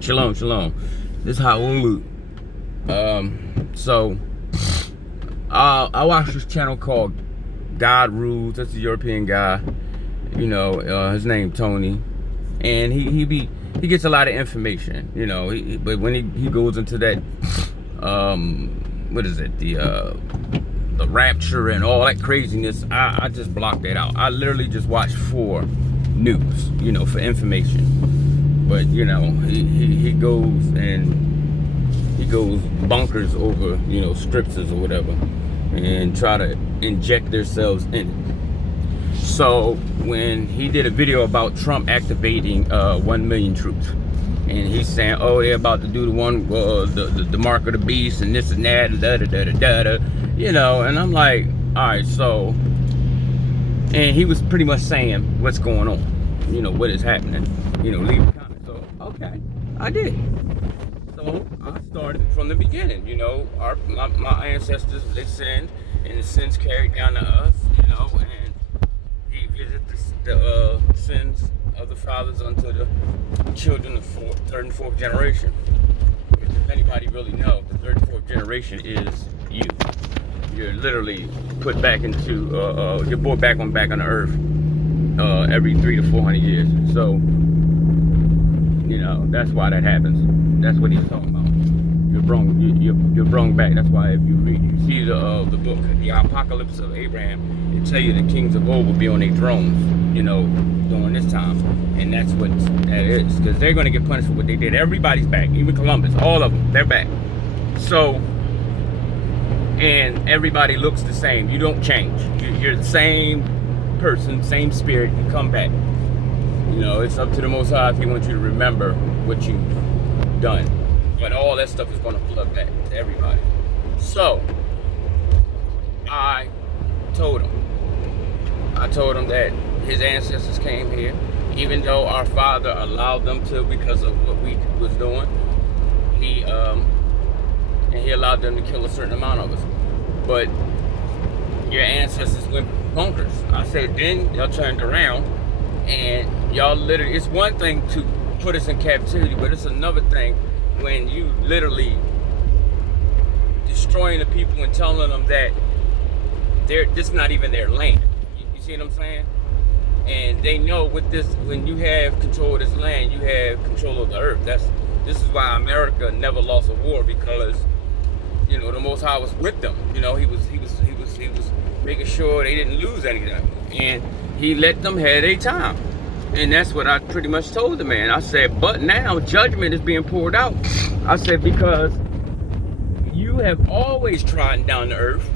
Shalom, shalom. This is Haulu. So I watch this channel called God Rules. That's a European guy. You know, his name Tony, and he gets a lot of information. You know, but when he goes into that, what is it? The rapture and all that craziness, I just block that out. I literally just watch for news, you know, for information. But you know, he goes bonkers over, you know, scriptures or whatever, and try to inject themselves in it. So when he did a video about Trump activating 1 million troops, and he's saying, oh, they're about to do the one, the mark of the beast and this and that, da, you know, and I'm like, all right, so, and he was pretty much saying what's going on, you know, what is happening, you know, leave a comment. So, okay, I did. So I started from the beginning, you know, my ancestors, they sinned, and the sins carried down to us, you know, and he visited the sins of the fathers unto the children of third and fourth generation. If anybody really knows, the third and fourth generation is you. You're literally put back into, you're brought back on the earth every 300 to 400 years. So, you know, that's why that happens. That's what he's talking about. You're brung back. That's why if you read, you see the book, the Apocalypse of Abraham, it tell you the kings of old will be on their thrones, you know, during this time, and that's what that is, because they're going to get punished for what they did. Everybody's back, even Columbus, all of them, they're back. So, and everybody looks the same. You don't change. You're the same person, same spirit. You come back. You know, it's up to the Most High if He wants you to remember what you've done. But all that stuff is going to flood back to everybody. So, I told him that his ancestors came here, even though our father allowed them to because of what we was doing. He allowed them to kill a certain amount of us. But your ancestors went bonkers. I said, then y'all turned around and y'all literally, it's one thing to put us in captivity, but it's another thing when you literally destroying the people and telling them that this is not even their land. You see what I'm saying? And they know with this, when you have control of this land, you have control of the earth. This is why America never lost a war, because, you know, the Most High was with them. You know, he was making sure they didn't lose anything, and he let them have their time. And that's what I pretty much told the man. I said, but now judgment is being poured out. I said, because you have always trodden down the earth,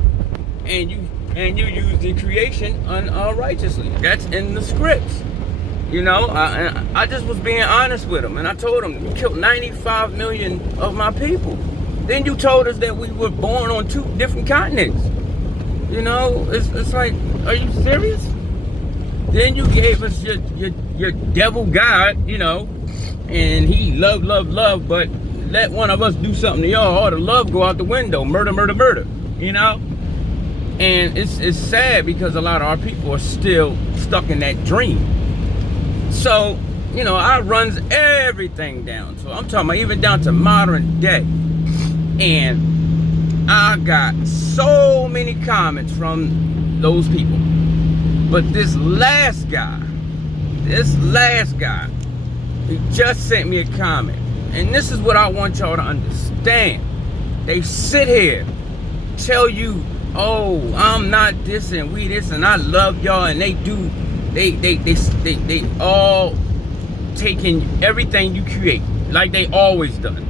and you use the creation unrighteously. That's in the scripts. You know, I just was being honest with him, and I told him, you killed 95 million of my people. Then you told us that we were born on 2 different continents. You know, it's like, are you serious? Then you gave us your devil God, you know, and he love, but let one of us do something to y'all, all the love go out the window, murder, you know? And it's sad because a lot of our people are still stuck in that dream. So, you know, I runs everything down. So I'm talking about even down to modern day. And I got so many comments from those people. But this last guy, he just sent me a comment. And this is what I want y'all to understand. They sit here, tell you, oh, I'm not this and we this and I love y'all, and they all taking everything you create like they always done.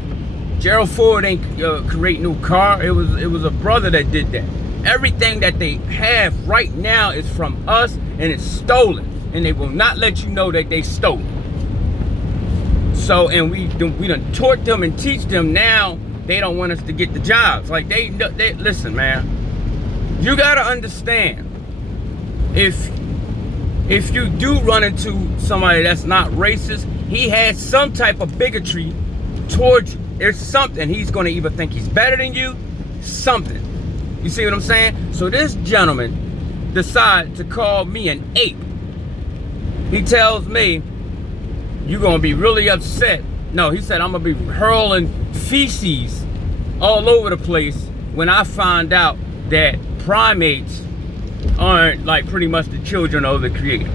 Gerald Ford ain't create no car. It was a brother that did that. Everything that they have right now is from us, and it's stolen, and they will not let you know that they stole it. So, and we done taught them and teach them. Now they don't want us to get the jobs. Like they listen, man. You gotta understand, if you do run into somebody that's not racist, he has some type of bigotry towards you. There's something. He's gonna either think he's better than you, something. You see what I'm saying? So this gentleman decided to call me an ape. He tells me, you're gonna be really upset No, he said, I'm gonna be hurling feces all over the place when I find out that primates aren't like pretty much the children of the creator.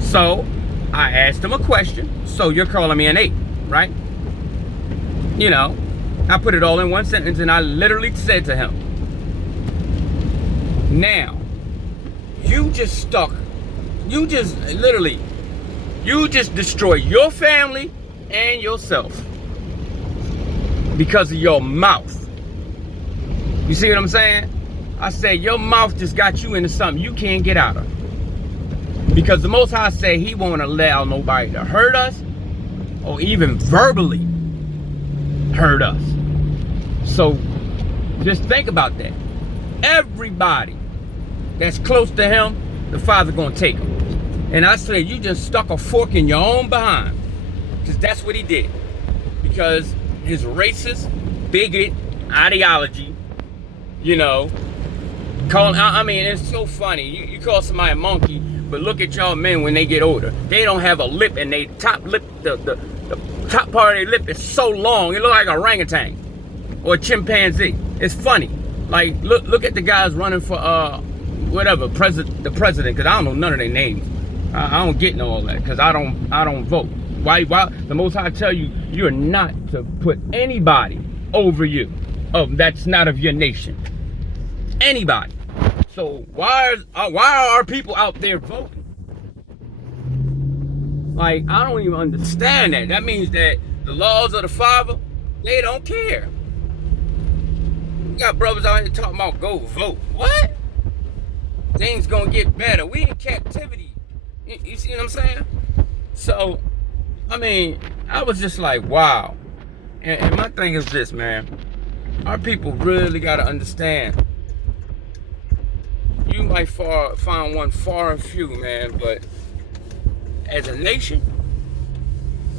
So I asked him a question. So you're calling me an ape, right? You know, I put it all in one sentence, and I literally said to him, now, you just destroy your family and yourself because of your mouth. You see what I'm saying? I said, your mouth just got you into something you can't get out of. Because the Most High said he won't allow nobody to hurt us or even verbally hurt us. So just think about that. Everybody that's close to him, the Father gonna take him. And I said, you just stuck a fork in your own behind. Because that's what he did. Because his racist, bigot ideology, you know, I mean, it's so funny. You call somebody a monkey, but look at y'all men when they get older. They don't have a lip, and they top lip, the top part of their lip is so long, it look like a orangutan or a chimpanzee. It's funny. Like, look at the guys running for the president, because I don't know none of their names. I don't get all that, because I don't vote. Why the Most High tell you you're not to put anybody over you that's not of your nation. Anybody. So why are our people out there voting? Like, I don't even understand that. That means that the laws of the Father, they don't care. You got brothers out here talking about go vote. What? Things gonna get better. We in captivity. You see what I'm saying? So, I mean, I was just like, wow. And my thing is this, man. Our people really gotta understand. You might find one far and few, man, but as a nation,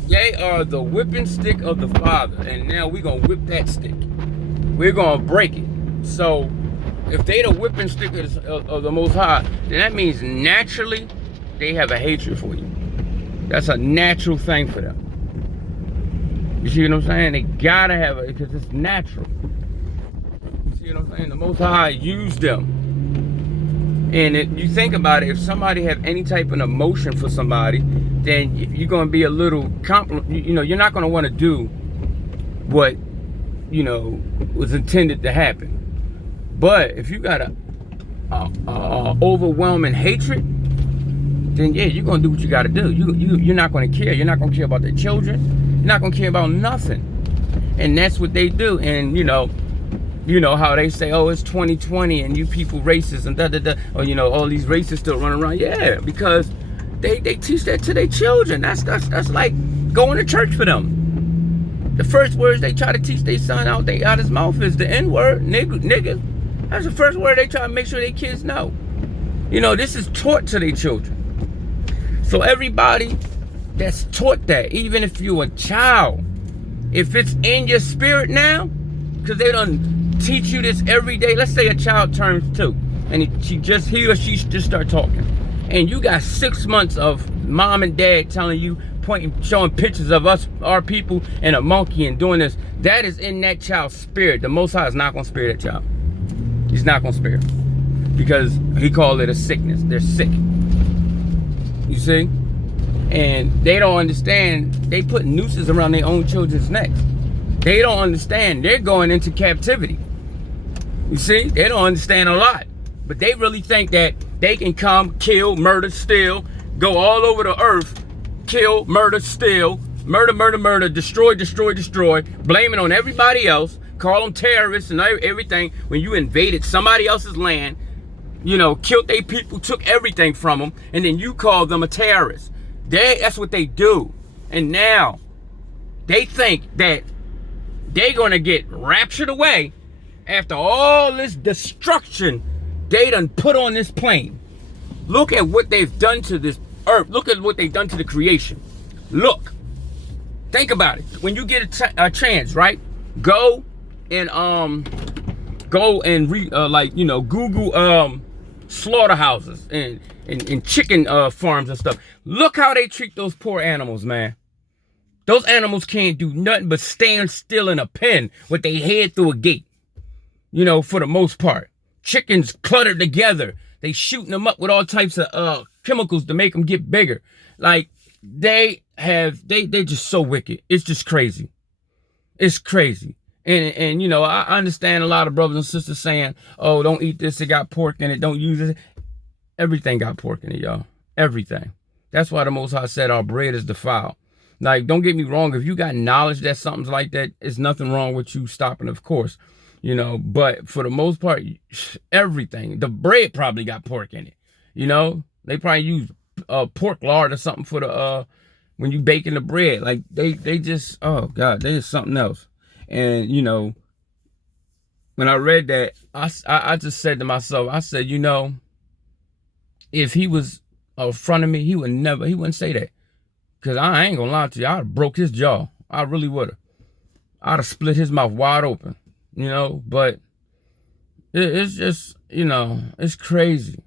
they are the whipping stick of the Father, and now we're gonna whip that stick. We're gonna break it. So if they the whipping stick of the Most High, then that means naturally they have a hatred for you. That's a natural thing for them. You see what I'm saying? They gotta have it because it's natural. You see what I'm saying? The Most High used them. And you think about it, if somebody have any type of emotion for somebody, then you're going to be a little, you're not going to want to do what, was intended to happen. But if you got a overwhelming hatred, then yeah, you're going to do what you got to do. You're not going to care. You're not going to care about their children. You're not going to care about nothing. And that's what they do. And, you know how they say, oh, it's 2020 and you people racist and or all these racists still running around. Yeah, because they teach that to their children. That's like going to church for them. The first words they try to teach their son out his mouth is the N-word, nigga. That's the first word they try to make sure their kids know. This is taught to their children. So everybody that's taught that, even if you're a child, if it's in your spirit now, because they done teach you this every day. Let's say a child turns 2 and he or she just start talking, and you got 6 months of mom and dad telling you, showing pictures of our people and a monkey and doing this. That is in that child's spirit. The Most High is not gonna spare that child. He's not gonna spare it, because he called it a sickness. They're sick. You see? And they don't understand. They put nooses around their own children's necks. They don't understand. They're going into captivity. You see? They don't understand a lot. But they really think that they can come, kill, murder, steal, go all over the earth, kill, murder, steal, murder, destroy, blame it on everybody else, call them terrorists and everything. When you invaded somebody else's land, killed their people, took everything from them, and then you call them a terrorist. That's what they do. And now they think that they're going to get raptured away after all this destruction they done put on this plane. Look at what they've done to this earth. Look at what they've done to the creation. Look. Think about it. When you get a chance, right? Go and Google slaughterhouses and chicken farms and stuff. Look how they treat those poor animals, man. Those animals can't do nothing but stand still in a pen with their head through a gate. You know, for the most part. Chickens cluttered together. They shooting them up with all types of chemicals to make them get bigger. Like, they just so wicked. It's just crazy. It's crazy. And you know, I understand a lot of brothers and sisters saying, oh, don't eat this, it got pork in it, don't use it. Everything got pork in it, y'all. Everything. That's why the Most High said our bread is defiled. Like, don't get me wrong, if you got knowledge that something's like that, it's nothing wrong with you stopping, of course. You know, but for the most part, everything. The bread probably got pork in it. You know, they probably use pork lard or something for the when you baking the bread. Like, they just, oh God, they is something else. And you know, when I read that, I just said to myself, I said, you know, if he was in front of me, he wouldn't say that. Cause I ain't gonna lie to you, I'd have broke his jaw. I really would have. I'd have split his mouth wide open. You know, but it's just, you know, it's crazy.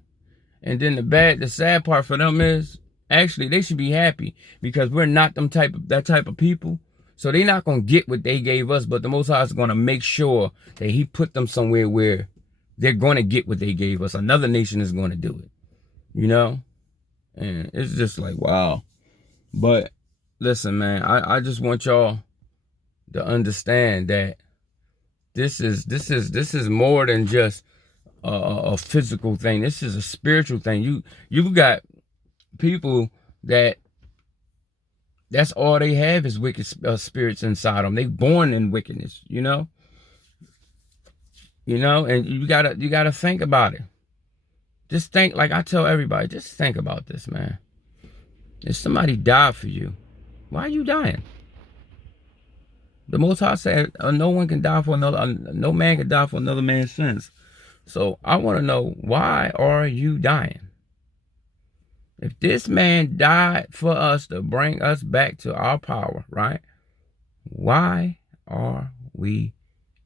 And then the sad part for them is, actually, they should be happy because we're not that type of people. So they're not going to get what they gave us, but the Most High is going to make sure that he put them somewhere where they're going to get what they gave us. Another nation is going to do it, you know? And it's just like, wow. But listen, man, I just want y'all to understand that this is more than just a physical thing. This is a spiritual thing. You got people that's all they have is wicked spirits inside them. They born in wickedness, you know. You know, and you gotta think about it. Just think, like I tell everybody, just think about this, man. If somebody died for you, why are you dying? The Most High said, no one can die for another, no man can die for another man's sins. So I want to know, why are you dying? If this man died for us to bring us back to our power, right? Why are we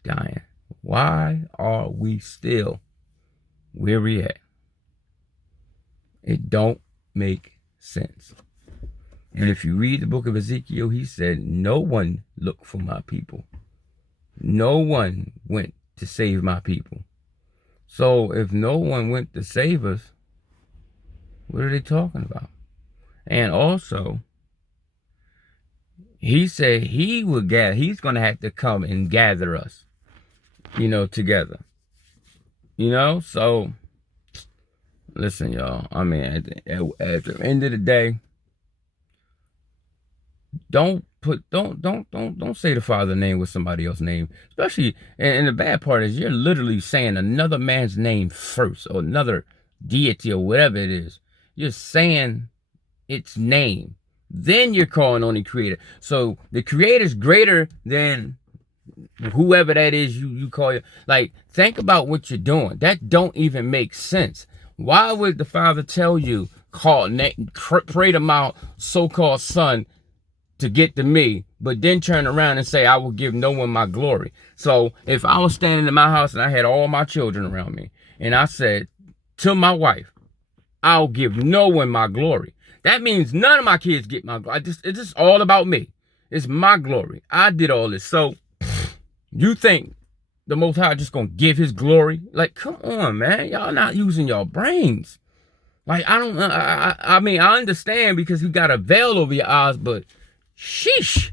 dying? Why are we still where we at? It don't make sense. And if you read the book of Ezekiel, he said, no one looked for my people. No one went to save my people. So if no one went to save us, what are they talking about? And also, he said he would gather, he's going to have to come and gather us, you know, together. You know, so listen, y'all. I mean, at the end of the day, don't say the Father's name with somebody else's name. Especially, and the bad part is you're literally saying another man's name first, or another deity, or whatever it is. You're saying its name. Then you're calling on the Creator. So the Creator's greater than whoever that is you call it. Like, think about what you're doing. That don't even make sense. Why would the Father tell you, pray to my so-called son to get to me, but then turn around and say, I will give no one my glory? So if I was standing in my house and I had all my children around me, and I said to my wife, I'll give no one my glory, that means none of my kids get my glory. It's just all about me. It's my glory. I did all this. So you think the Most High just gonna give his glory? Like, come on, man. Y'all not using your brains. Like, I mean, I understand because you got a veil over your eyes, but sheesh.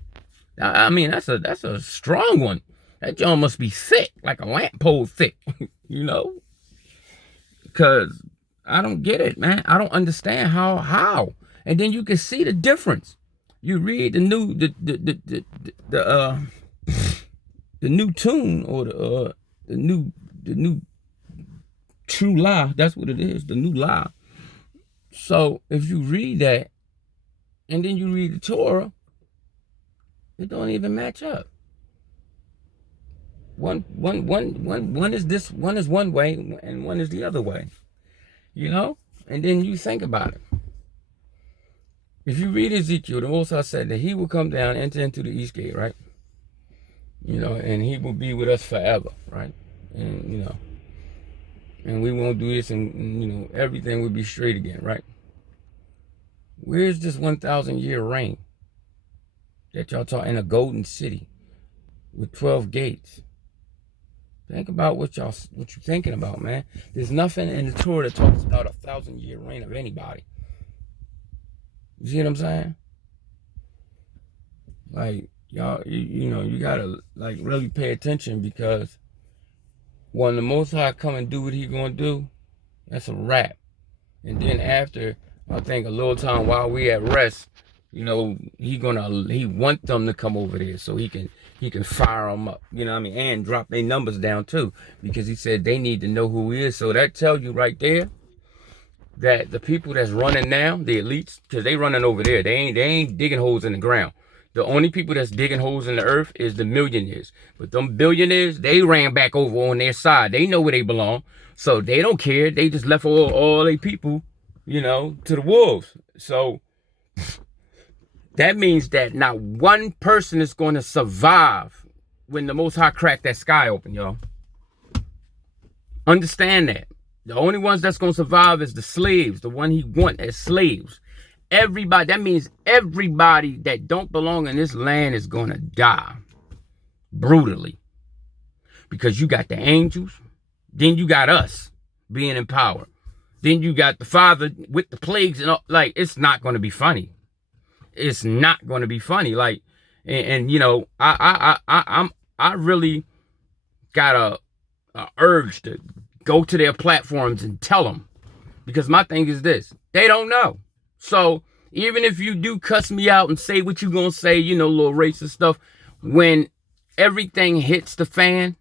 I mean, that's a strong one. That joint must be thick, like a lamp pole thick, you know? Because I don't get it, man. I don't understand how. And then you can see the difference. You read the new tune, or the new true lie. That's what it is, the new lie. So if you read that, and then you read the Torah, it don't even match up. One is this, one is one way, and one is the other way. You know? And then you think about it. If you read Ezekiel, the Most High said that he will come down, enter into the east gate, right? You know, and he will be with us forever, right? And, you know, and we won't do this, and you know, everything will be straight again, right? Where's this 1,000-year reign? that y'all talk in a golden city with 12 gates. Think about what you're thinking about, man. There's nothing in the Torah that talks about 1,000-year reign of anybody. You see what I'm saying? Like, y'all, you know, you gotta like really pay attention, because when the Most High come and do what he gonna do, that's a wrap. And then after, I think a little time while we at rest, you know, he want them to come over there so he can fire them up, you know what I mean, and drop their numbers down too, because he said they need to know who he is. So that tells you right there that the people that's running now, the elites, because they running over there, they ain't digging holes in the ground. The only people that's digging holes in the earth is the millionaires. But them billionaires, they ran back over on their side. They know where they belong. So they don't care. They just left all their people, you know, to the wolves. So that means that not one person is going to survive when the Most High crack that sky open, y'all. Understand that. The only ones that's going to survive is the slaves, the one he want as slaves. Everybody, that means everybody that don't belong in this land is going to die brutally. Because you got the angels, then you got us being in power. Then you got the Father with the plagues and all. Like, it's not going to be funny. It's not going to be funny. Like, and you know, I really got a urge to go to their platforms and tell them, because my thing is this: they don't know. So even if you do cuss me out and say what you gonna say, you know, little racist stuff, when everything hits the fan,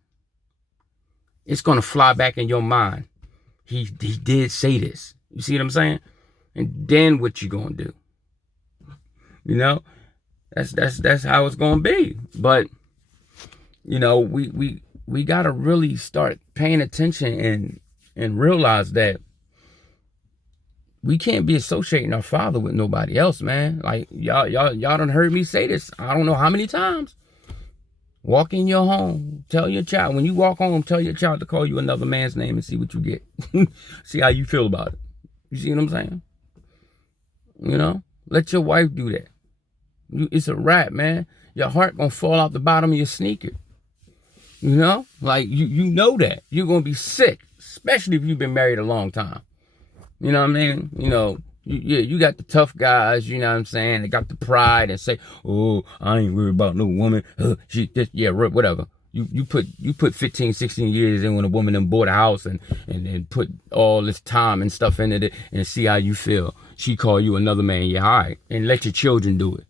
it's gonna fly back in your mind. He did say this. You see what I'm saying? And then what you gonna do? You know, that's how it's gonna be. But you know, we gotta really start paying attention and realize that we can't be associating our Father with nobody else, man. Like y'all done heard me say this I don't know how many times. Walk in your home, tell your child, when you walk home, tell your child to call you another man's name and see what you get. See how you feel about it. You see what I'm saying? You know, let your wife do that. It's a wrap, man. Your heart gonna fall out the bottom of your sneaker. You know, like you know that you're gonna be sick, especially if you've been married a long time. You know what I mean? You know, you got the tough guys, you know what I'm saying? They got the pride and say, oh, I ain't worried about no woman. She just, yeah, whatever. You put 15, 16 years in when a woman done bought a house and put all this time and stuff into it and see how you feel. She call you another man, yeah, all right. And let your children do it.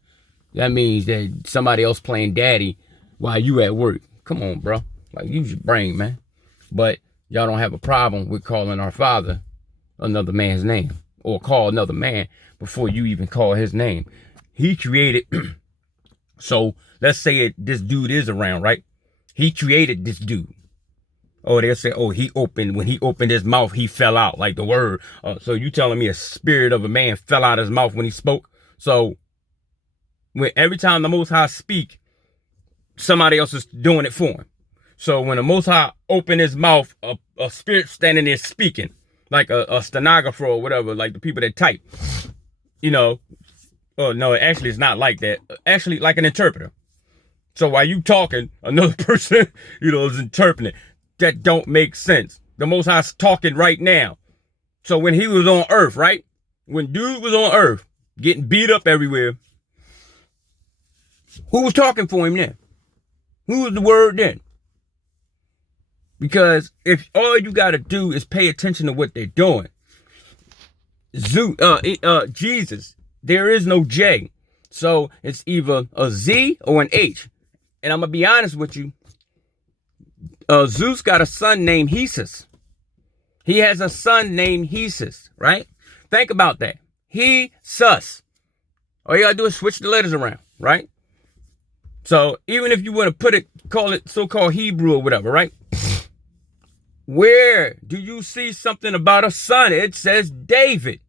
That means that somebody else playing daddy while you at work. Come on, bro. Like, use your brain, man. But y'all don't have a problem with calling our Father another man's name, or call another man before you even call his name. He created, so let's say this dude is around, right? He created this dude. Oh, they'll say, oh, when he opened his mouth, he fell out, like the word. So you telling me a spirit of a man fell out of his mouth when he spoke? So every time the Most High speak, somebody else is doing it for him. So when the Most High opened his mouth, a spirit standing there speaking, like a stenographer or whatever, like the people that type, you know. Oh, no, actually, it's not like that. Actually, like an interpreter. So while you talking, another person, you know, is interpreting. That don't make sense. The Most High's talking right now. So when he was on earth, right? When dude was on earth, getting beat up everywhere, who was talking for him then? Who was the word then? Because if all you got to do is pay attention to what they're doing. Jesus, there is no J. So it's either a Z or an H. And I'm going to be honest with you. Zeus got a son named Hesus. He has a son named Hesus, right? Think about that. He-sus. All you got to do is switch the letters around, right? So even if you want to call it so-called Hebrew or whatever, right? Where do you see something about a son? It says David.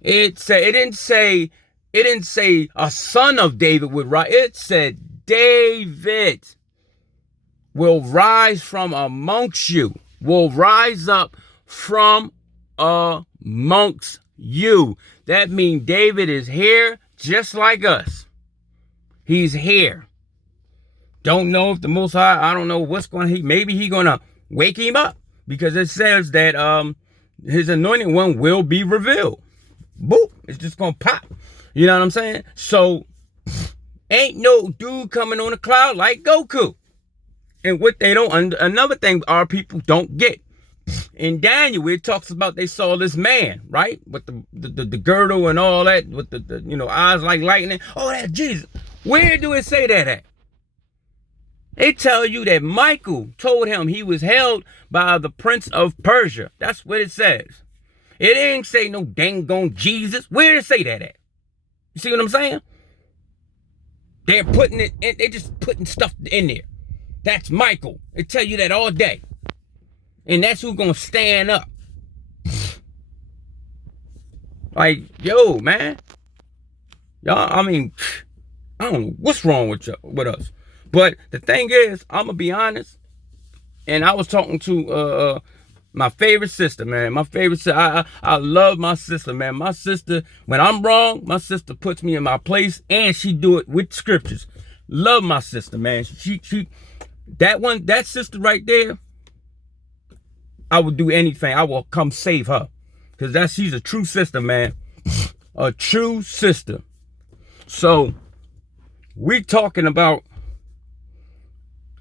It didn't say a son of David would rise. It said David will rise from amongst you. Will rise up from amongst you. That means David is here just like us. He's here. Don't know if the Most High, I don't know what's going to, maybe he going to wake him up, because it says that his anointed one will be revealed. Boop, it's just going to pop. You know what I'm saying? So ain't no dude coming on a cloud like Goku. And what they don't, another thing our people don't get. In Daniel, it talks about they saw this man, right? With the girdle and all that, with the eyes like lightning. Oh, that's Jesus. Where do it say that at? They tell you that Michael told him he was held by the prince of Persia. That's what it says. It ain't say no dang on Jesus. Where did it say that at? You see what I'm saying? They're putting it in, they're just putting stuff in there. That's Michael. They tell you that all day. And that's who's gonna stand up. Like, yo, man. Y'all, I mean, I don't know what's wrong with us. But the thing is, I'm gonna be honest. And I was talking to my favorite sister, man. My favorite sister. I love my sister, man. My sister, when I'm wrong, my sister puts me in my place, and she do it with scriptures. Love my sister, man. That sister right there, I would do anything. I will come save her. Because she's a true sister, man. A true sister. So, we talking about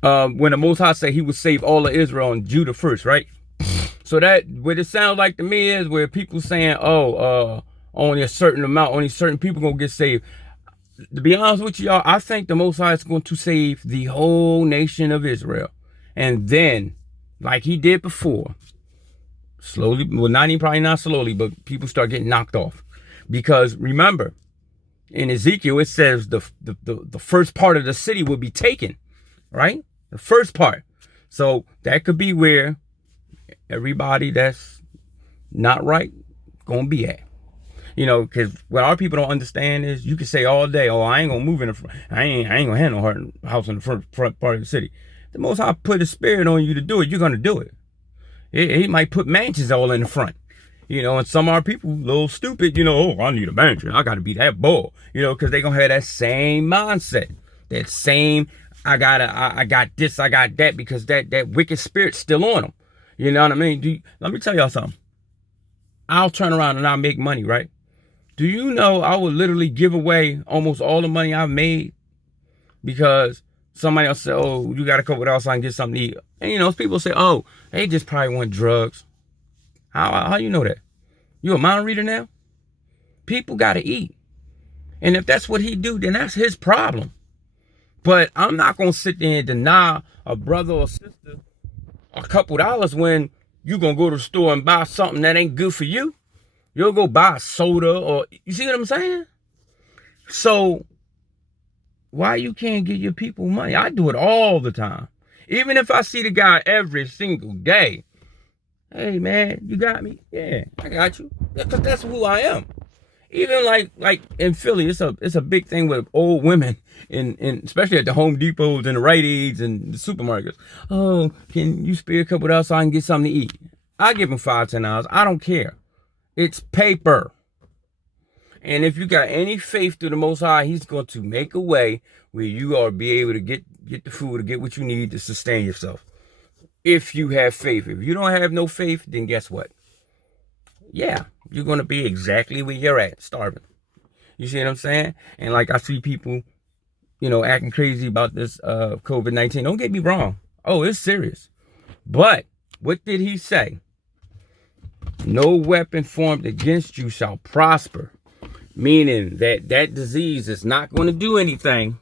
when the Most High said he would save all of Israel and Judah first, right? So that, what it sounds like to me is where people saying, only a certain amount, only certain people gonna get saved. To be honest with y'all, I think the Most High is going to save the whole nation of Israel. And then, like he did before, slowly, well, probably not slowly, but people start getting knocked off. Because remember, in Ezekiel, it says the first part of the city will be taken, right? The first part. So that could be where everybody that's not right gonna be at. You know, because what our people don't understand is, you can say all day, oh, I ain't gonna move in the front. I ain't gonna have no house in the front part of the city. The Most High put a spirit on you to do it, you're gonna do it. He might put mansions all in the front. You know, and some of our people, a little stupid, oh, I need a mansion. I gotta be that bull. Because they're gonna have that same mindset. That same, I got this, I got that, because that wicked spirit's still on them. You know what I mean? Let me tell y'all something. I'll turn around and I'll make money, right? Do you know I would literally give away almost all the money I've made because somebody else said, oh, you got to come with us so I can get something to eat. And, people say, oh, they just probably want drugs. How you know that? You a mind reader now? People got to eat. And if that's what he do, then that's his problem. But I'm not going to sit there and deny a brother or sister a couple dollars when you going to go to the store and buy something that ain't good for you. You'll go buy a soda, or, you see what I'm saying? So, why you can't give your people money? I do it all the time. Even if I see the guy every single day. Hey, man, you got me? Yeah, I got you. Because that's who I am. Even like in Philly, it's a big thing with old women, especially at the Home Depots and the Rite Aids and the supermarkets. Oh, can you spare a couple of dollars so I can get something to eat? I give them $5, $10. I don't care. It's paper. And if you got any faith to the Most High, he's going to make a way where you are be able to get the food, to get what you need to sustain yourself. If you have faith. If you don't have no faith, then guess what? Yeah, you're going to be exactly where you're at, starving. You see what I'm saying? And like I see people, acting crazy about this COVID-19. Don't get me wrong. Oh, it's serious. But what did he say? No weapon formed against you shall prosper. Meaning that disease is not going to do anything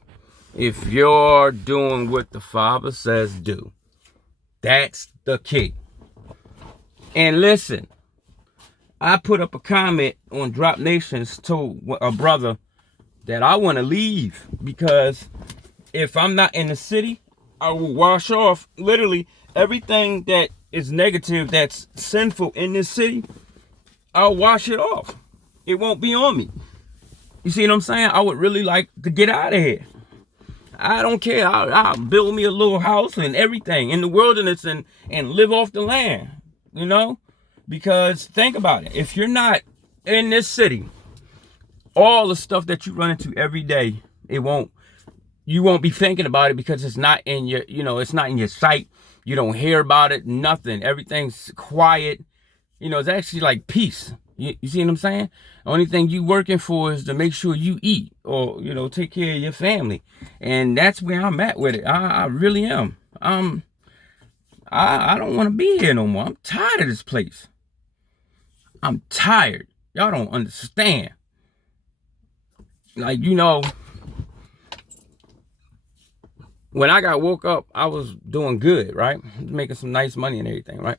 if you're doing what the Father says do. That's the key. And listen, I put up a comment on Drop Nations, told a brother that I want to leave because if I'm not in the city, I will wash off literally everything that is negative, that's sinful in this city. I'll wash it off. It won't be on me. You see what I'm saying? I would really like to get out of here. I don't care. I'll build me a little house and everything in the wilderness and live off the land, Because think about it. If you're not in this city, all the stuff that you run into every day, it won't you won't be thinking about it because it's not in your, it's not in your sight. You don't hear about it, nothing. Everything's quiet. It's actually like peace. You see what I'm saying? The only thing you working for is to make sure you eat or, take care of your family. And that's where I'm at with it. I really am. I don't want to be here no more. I'm tired of this place. I'm tired. Y'all don't understand. Like, when I got woke up, I was doing good, right? Making some nice money and everything, right?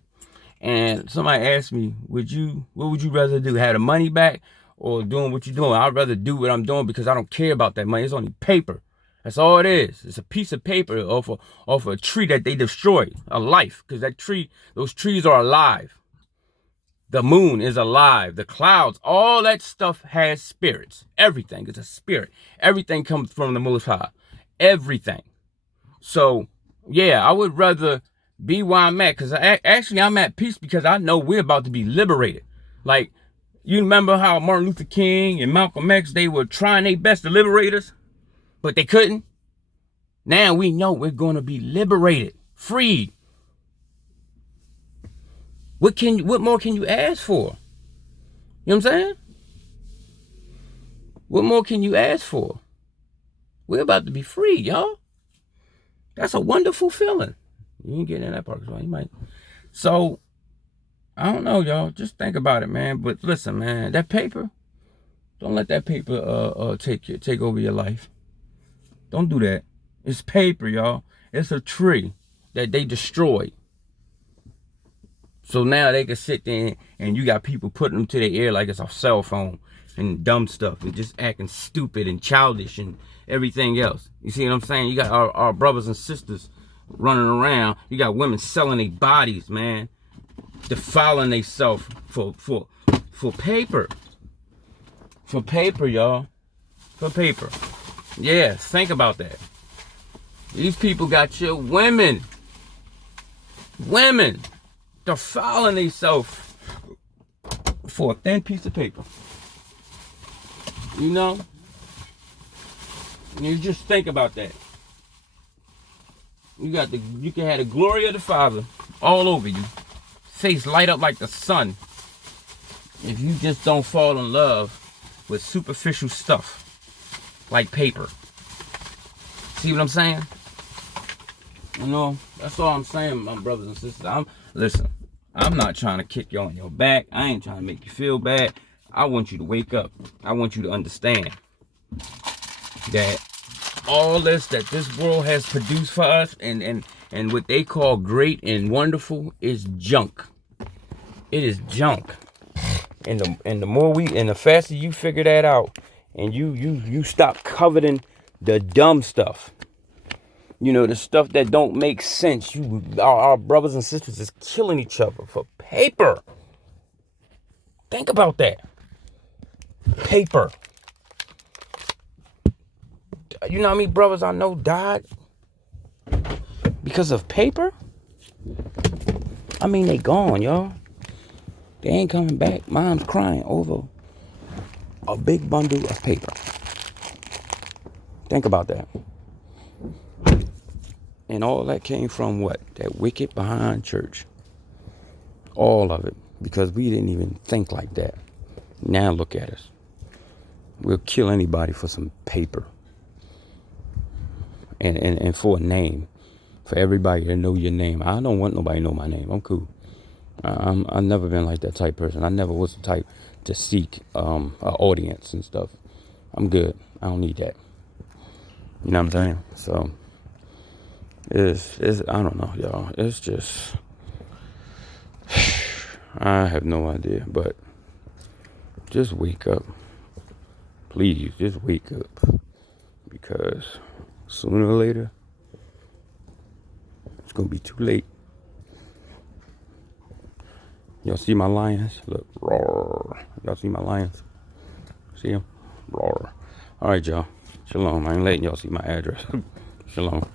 And somebody asked me, what would you rather do? Have the money back or doing what you're doing? I'd rather do what I'm doing because I don't care about that money. It's only paper. That's all it is. It's a piece of paper off a tree that they destroyed, a life. Because those trees are alive. The moon is alive. The clouds, all that stuff has spirits. Everything is a spirit. Everything comes from the Most High. Everything. So, yeah, I would rather be where I'm at. Because actually, I'm at peace because I know we're about to be liberated. Like, you remember how Martin Luther King and Malcolm X, they were trying their best to liberate us, but they couldn't. Now we know we're going to be liberated, freed. What more can you ask for? You know what I'm saying? What more can you ask for? We're about to be free, y'all. That's a wonderful feeling. You ain't getting in that part, so you might. So, I don't know, y'all. Just think about it, man. But listen, man, that paper, don't let that paper take over your life. Don't do that. It's paper, y'all. It's a tree that they destroyed. So now they can sit there and you got people putting them to their ear like it's a cell phone and dumb stuff and just acting stupid and childish and everything else. You see what I'm saying? You got our brothers and sisters running around. You got women selling their bodies, man. Defiling themselves for paper. For paper, y'all. For paper. Yeah, think about that. These people got your women defiling themselves for a thin piece of paper. You just think about that. You can have the glory of the Father all over you. Face light up like the sun. If you just don't fall in love with superficial stuff like paper. See what I'm saying? That's all I'm saying, my brothers and sisters. Listen, I'm not trying to kick you on your back. I ain't trying to make you feel bad. I want you to wake up. I want you to understand that all this that this world has produced for us and what they call great and wonderful is junk. It is junk. And the faster you figure that out and you stop coveting the dumb stuff. The stuff that don't make sense. Our brothers and sisters is killing each other for paper. Think about that. Paper. You know how many brothers I know died because of paper? I mean, they gone, y'all. They ain't coming back. Mom's crying over a big bundle of paper. Think about that. And all that came from what? That wicked behind church. All of it. Because we didn't even think like that. Now look at us. We'll kill anybody for some paper. And for a name. For everybody to know your name. I don't want nobody to know my name. I'm cool. I've never been like that type person. I never was the type to seek an audience and stuff. I'm good. I don't need that. You know what I'm saying? So... It's I don't know, y'all. It's just I have no idea, but just wake up. Please, just wake up. Because sooner or later it's gonna be too late. Y'all see my lions? Look, roar. Y'all see my lions? See them? Roar. Alright, y'all. Shalom. I ain't letting y'all see my address. Shalom.